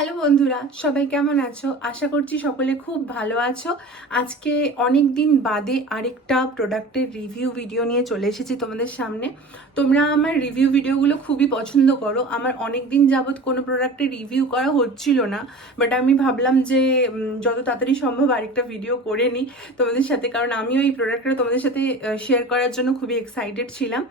Hello বন্ধুরা, সবাই কেমন আছো? আশা করছি সকলে খুব ভালো আছো। আজকে অনেক দিন বাদে আরেকটা প্রোডাক্টের রিভিউ ভিডিও নিয়ে চলে এসেছি তোমাদের সামনে। তোমরা আমার রিভিউ ভিডিওগুলো খুবই পছন্দ করো। আমার অনেক দিন যাবৎ কোনো প্রোডাক্টের রিভিউ করা হচ্ছিল না বাট আমি ভাবলাম যে যত তাড়াতাড়ি সম্ভব আরেকটা ভিডিও করে নিই তোমাদের সাথে, কারণ আমিও এই প্রোডাক্টটা তোমাদের সাথে শেয়ার করার জন্য খুবই এক্সাইটেড ছিলাম।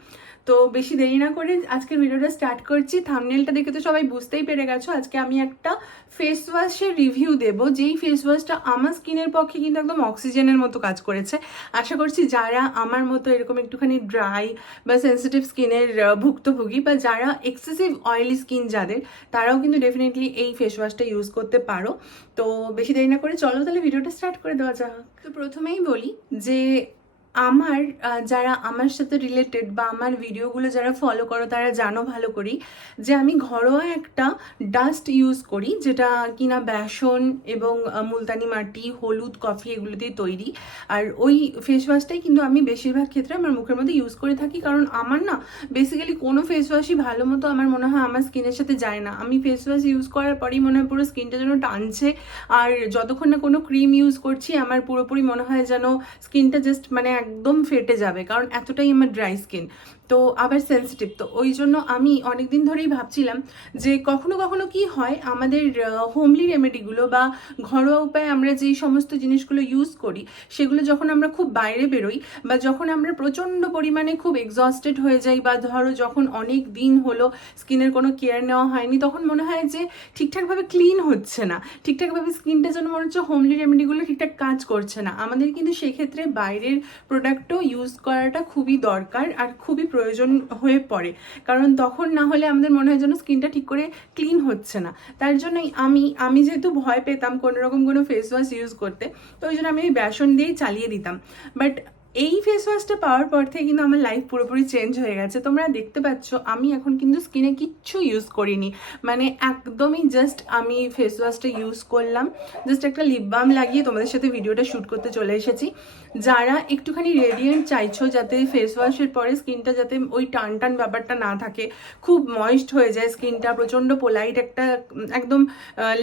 তো বেশি দেরি না করে আজকের ভিডিওটা স্টার্ট করছি। থামনেলটা দেখে তো সবাই বুঝতেই পেরে গেছো, আজকে আমি একটা ফেস ওয়াশের রিভিউ দেবো। যেই ফেস ওয়াশটা আমার স্কিনের পক্ষে কিন্তু একদম অক্সিজেনের মতো কাজ করেছে। আশা করছি যারা আমার মতো এরকম একটুখানি ড্রাই বা সেন্সিটিভ স্কিনের ভুক্তভোগী বা যারা এক্সেসিভ অয়েলি স্কিন যাদের, তারাও কিন্তু ডেফিনেটলি এই ফেস ওয়াশটা ইউজ করতে পারো। তো বেশি দেরি না করে চলো তাহলে ভিডিওটা স্টার্ট করে দেওয়া যাক। তো প্রথমেই বলি যে আমার যারা আমার সাথে রিলেটেড বা আমার ভিডিওগুলো যারা ফলো করো, তারা জানো ভালো করি যে আমি ঘরোয়া একটা ডাস্ট ইউজ করি, যেটা কিনা বেসন এবং মুলতানি মাটি, হলুদ কফি এগুলো দিয়ে তৈরি। আর ওই ফেস ওয়াশটাই কিন্তু আমি বেশিরভাগ ক্ষেত্রে আমার মুখের মধ্যে ইউজ করে থাকি। কারণ আমার না বেসিক্যালি কোনো ফেস ওয়াশই ভালো মতো আমার মনে হয় আমার স্কিনের সাথে যায় না। আমি ফেস ওয়াশ ইউজ করার পরেই মনে হয় পুরো স্কিনটা যেন টানছে। আর যতক্ষণ না কোনো ক্রিম ইউজ করছি, আমার পুরোপুরি মনে হয় যেন স্কিনটা জাস্ট মানে একদম ফেটে যাবে কারণ এতটাই আমার ড্রাই স্কিন তো আবার সেন্সিটিভ তো ওই জন্য আমি অনেক দিন ধরেই ভাবছিলাম যে কখনো কখনো কি হয়, আমাদের হোমলি রেমেডিগুলো বা ঘরোয়া উপায়ে আমরা যেই সমস্ত জিনিসগুলো ইউজ করি, সেগুলো যখন আমরা খুব বাইরে বেরোই বা যখন আমরা প্রচণ্ড পরিমাণে খুব এক্সস্টেড হয়ে যাই বা ধরো যখন অনেক দিন হলো স্কিনের কোনো কেয়ার নেওয়া হয়নি, তখন মনে হয় যে ঠিকঠাকভাবে ক্লিন হচ্ছে না। ঠিকঠাকভাবে স্কিনটা যেন মনে হচ্ছে হোমলি রেমেডিগুলো ঠিকঠাক কাজ করছে না। আমাদের কিন্তু সেক্ষেত্রে বাইরের প্রোডাক্টও ইউজ করাটা খুবই দরকার আর খুবই প্রয়োজন হয়ে পড়ে। কারণ তখন না হলে আমাদের মনে হয় যেন স্কিনটা ঠিক করে ক্লিন হচ্ছে না। তার জন্যই আমি আমি যেহেতু ভয় পেতাম কোনোরকম কোনো ফেস ওয়াশ ইউজ করতে, তো ওই জন্য আমি বেসন দিয়েই চালিয়ে দিতাম। বাট এই ফেস ওয়াশটা পাওয়ার পর থেকে কিন্তু আমার লাইফ পুরোপুরি চেঞ্জ হয়ে গেছে। তোমরা দেখতে পাচ্ছ, আমি এখন কিন্তু স্কিনে কিচ্ছু ইউজ করিনি। মানে একদমই জাস্ট আমি ফেস ওয়াশটা ইউজ করলাম। জাস্ট একটা লিপ বাম লাগিয়ে তোমাদের সাথে ভিডিওটা শ্যুট করতে চলে এসেছি। যারা একটুখানি রেডিয়েন্ট চাইছো যাতে ফেস ওয়াশের পরে স্কিনটা যাতে ওই টান টান ব্যাপারটা না থাকে, খুব ময়েস্ট হয়ে যায় স্কিনটা প্রচণ্ড পোলাইট একটা, একদম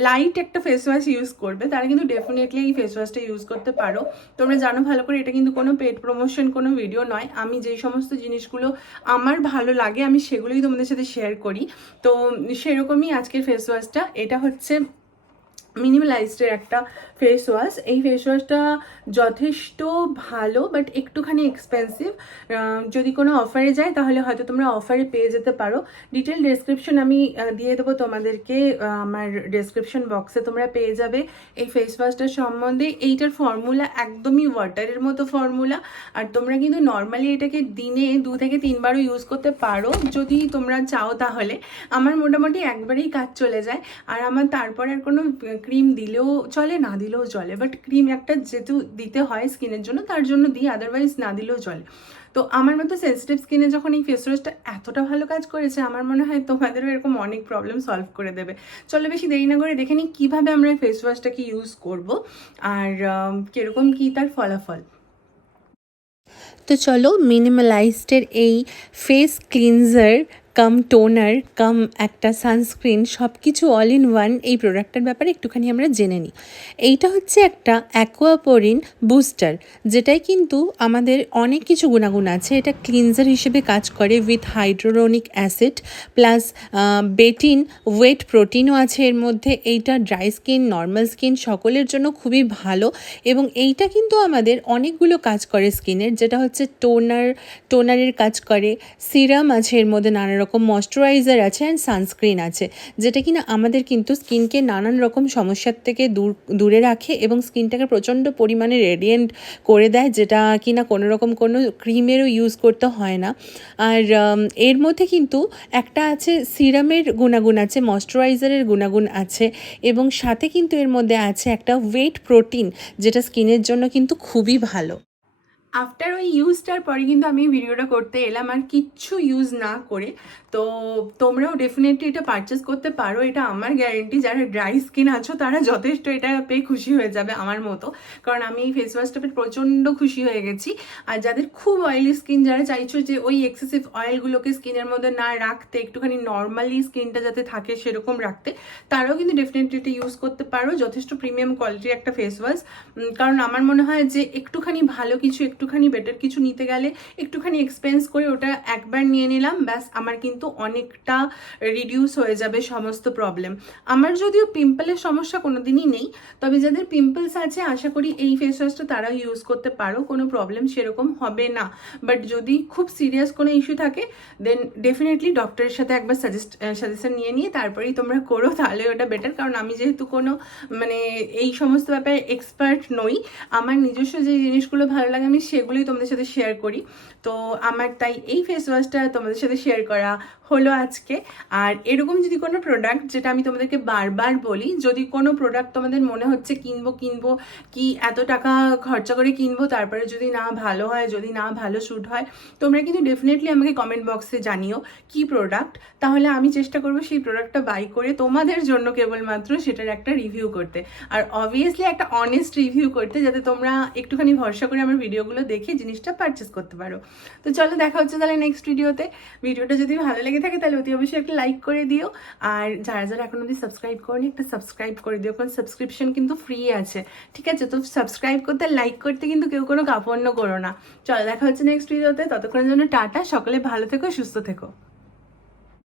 লাইট একটা ফেস ওয়াশ ইউজ করবে, তারা কিন্তু ডেফিনেটলি এই ফেস ওয়াশটা ইউজ করতে পারো। তোমরা জানো ভালো করে এটা কিন্তু কোনো পেড প্রমোশন কোনো ভিডিও নয়। আমি যেই সমস্ত জিনিসগুলো আমার ভালো লাগে, আমি সেগুলোই তোমাদের সাথে শেয়ার করি। তো সেরকমই আজকের ফেস ওয়াশটা এটা হচ্ছে মিনিমালাইজডের একটা ফেস ওয়াশ এই ফেস ওয়াশটা যথেষ্ট ভালো বাট একটুখানি এক্সপেন্সিভ যদি কোনো অফারে যায়, তাহলে হয়তো তোমরা অফারে পেয়ে যেতে পারো। ডিটেল ডেসক্রিপশন আমি দিয়ে দেবো তোমাদেরকে। আমার ডেসক্রিপশন বক্সে তোমরা পেয়ে যাবে এই ফেস ওয়াশটার সম্বন্ধে। এইটার ফর্মুলা একদমই ওয়াটারের মতো ফর্মুলা আর তোমরা কিন্তু নর্মালি এটাকে দিনে দু থেকে তিনবারও ইউজ করতে পারো। যদি তোমরা চাও তাহলে। আমার মোটামুটি একবারেই কাজ চলে যায়। আর আমার তারপর আর কোনো ক্রিম দিলেও চলে, না দিলেও চলে। বাট ক্রিম একটা যেহেতু দিতে হয় স্কিনের জন্য, তার জন্য দিই আদারওয়াইজ না দিলেও চলে। তো আমার মতো সেন্সিটিভ স্কিনে যখন এই ফেস ওয়াশটা এতটা ভালো কাজ করেছে, আমার মনে হয় তোমাদেরও এরকম অনেক প্রবলেম সলভ করে দেবে। চলো বেশি দেরি না করে দেখে নিই কীভাবে আমরা এই ফেস ওয়াশটাকে ইউজ করব, আর কীরকম কী তার ফলাফল। তো চলো মিনিমালাইজডের এই face cleanser cum toner, cum একটা সানস্ক্রিন সব কিছু অল ইন ওয়ান এই প্রোডাক্টটার ব্যাপারে একটুখানি আমরা জেনে নিই। এইটা হচ্ছে একটা অ্যাকোয়াপোরিন বুস্টার যেটাই কিন্তু আমাদের অনেক কিছু গুণাগুণ আছে। এটা ক্লিনজার হিসেবে কাজ করে with hyaluronic acid plus betaine wheat প্রোটিনও আছে এর মধ্যে। এইটা ড্রাই স্কিন নর্মাল স্কিন সকলের জন্য খুবই ভালো এবং এইটা কিন্তু আমাদের অনেকগুলো কাজ করে স্কিনের যেটা হচ্ছে টোনার টোনারের কাজ করে। সিরাম আছে এর মধ্যে নানা রকম ময়শ্চারাইজার আছে অ্যান্ড সানস্ক্রিন আছে, যেটা কিনা আমাদের কিন্তু স্কিনকে নানান রকম সমস্যার থেকে দূর, দূরে রাখে এবং স্কিনটাকে প্রচণ্ড পরিমাণে রেডিয়েন্ট করে দেয়, যেটা কিনা কোনো রকম কোনো ক্রিমেরও ইউজ করতে হয় না। আর এর মধ্যে কিন্তু একটা আছে সিরামের গুণাগুণ আছে ময়শ্চারাইজারের গুণাগুণ আছে এবং সাথে কিন্তু এর মধ্যে আছে একটা ওয়েট প্রোটিন যেটা স্কিনের জন্য কিন্তু খুবই ভালো। আফটার ওই ইউজটার পরে কিন্তু আমি ভিডিওটা করতে এলাম আর কিচ্ছু ইউজ না করে। তো তোমরাও ডেফিনেটলি এটা পারচেস করতে পারো। এটা আমার গ্যারেন্টি যারা ড্রাই স্কিন আছো, তারা যথেষ্ট এটা পেয়ে খুশি হয়ে যাবে আমার মতো। কারণ আমি এই ফেস ওয়াশটা পেয়ে প্রচণ্ড খুশি হয়ে গেছি। আর যাদের খুব অয়েলি স্কিন যারা চাইছো যে ওই এক্সেসিভ অয়েলগুলোকে স্কিনের মধ্যে না রাখতে, একটুখানি নর্মালি স্কিনটা যাতে থাকে সেরকম রাখতে, তারাও কিন্তু ডেফিনেটলি এটা ইউজ করতে পারো। যথেষ্ট প্রিমিয়াম কোয়ালিটির একটা ফেস ওয়াশ কারণ আমার মনে হয় যে একটুখানি ভালো কিছু একটুখানি বেটার কিছু নিতে গেলে একটুখানি এক্সপেন্স করে ওটা একবার নিয়ে নিলাম, ব্যাস আমার কিন্তু অনেকটা রিডিউস হয়ে যাবে সমস্ত প্রবলেম আমার যদিও পিম্পলের সমস্যা কোনো দিনই নেই, তবে যাদের পিম্পলস আছে, আশা করি এই ফেস ওয়াশটা তারাও ইউজ করতে পারো, কোনো প্রবলেম সেরকম হবে না। বাট যদি খুব সিরিয়াস কোনো ইস্যু থাকে দেন ডেফিনেটলি ডক্টরের সাথে একবার সাজেস্ট সাজেশন নিয়ে নিয়ে তারপরেই তোমরা করো, তাহলে ওটা বেটার কারণ আমি যেহেতু কোনো মানে এই সমস্ত ব্যাপারে এক্সপার্ট নই, আমার নিজস্ব যে জিনিসগুলো ভালো লাগে আমি সেগুলোই তোমাদের সাথে শেয়ার করি। তো আমার তাই এই ফেস ওয়াশটা তোমাদের সাথে শেয়ার করা হলো আজকে। আর এরকম যদি কোনো প্রোডাক্ট যেটা আমি তোমাদেরকে বারবার বলি, যদি কোনো প্রোডাক্ট তোমাদের মনে হচ্ছে কিনবো কিনবো, কি এত টাকা খরচা করে কিনবো, তারপরে যদি না ভালো হয়, যদি না ভালো শ্যুট হয়, তোমরা কিন্তু ডেফিনেটলি আমাকে কমেন্ট বক্সে জানিও কি প্রোডাক্ট তাহলে আমি চেষ্টা করব সেই প্রোডাক্টটা বাই করে তোমাদের জন্য কেবলমাত্র সেটার একটা রিভিউ করতে। আর অবভিয়াসলি একটা অনেস্ট রিভিউ করতে, যাতে তোমরা একটুখানি ভরসা করে আমার ভিডিওগুলো দেখে জিনিসটা পারচেস করতে পারো। তো চলো দেখা হচ্ছে তাহলে নেক্সট ভিডিওতে ভিডিওটা যদি ভালো লেগে থাকে তাহলে অতি অবশ্যই একটা লাইক করে দিও। আর যারা যারা এখন অবধি সাবস্ক্রাইব করনি, একটা সাবস্ক্রাইব করে দিও, কারণ সাবস্ক্রিপশন কিন্তু ফ্রি আছে। ঠিক আছে? তো সাবস্ক্রাইব করতে লাইক করতে কিন্তু কেউ কোনো কাপড় করো না। চলো দেখা হচ্ছে নেক্সট ভিডিওতে ততক্ষণের জন্য টাটা। সকলে ভালো থেকো, সুস্থ থেকো।